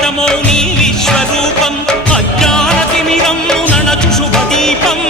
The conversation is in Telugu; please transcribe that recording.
నేత్రమౌ విశ్వరూపం అజ్ఞాన తిమిరం నణచు శుభదీపం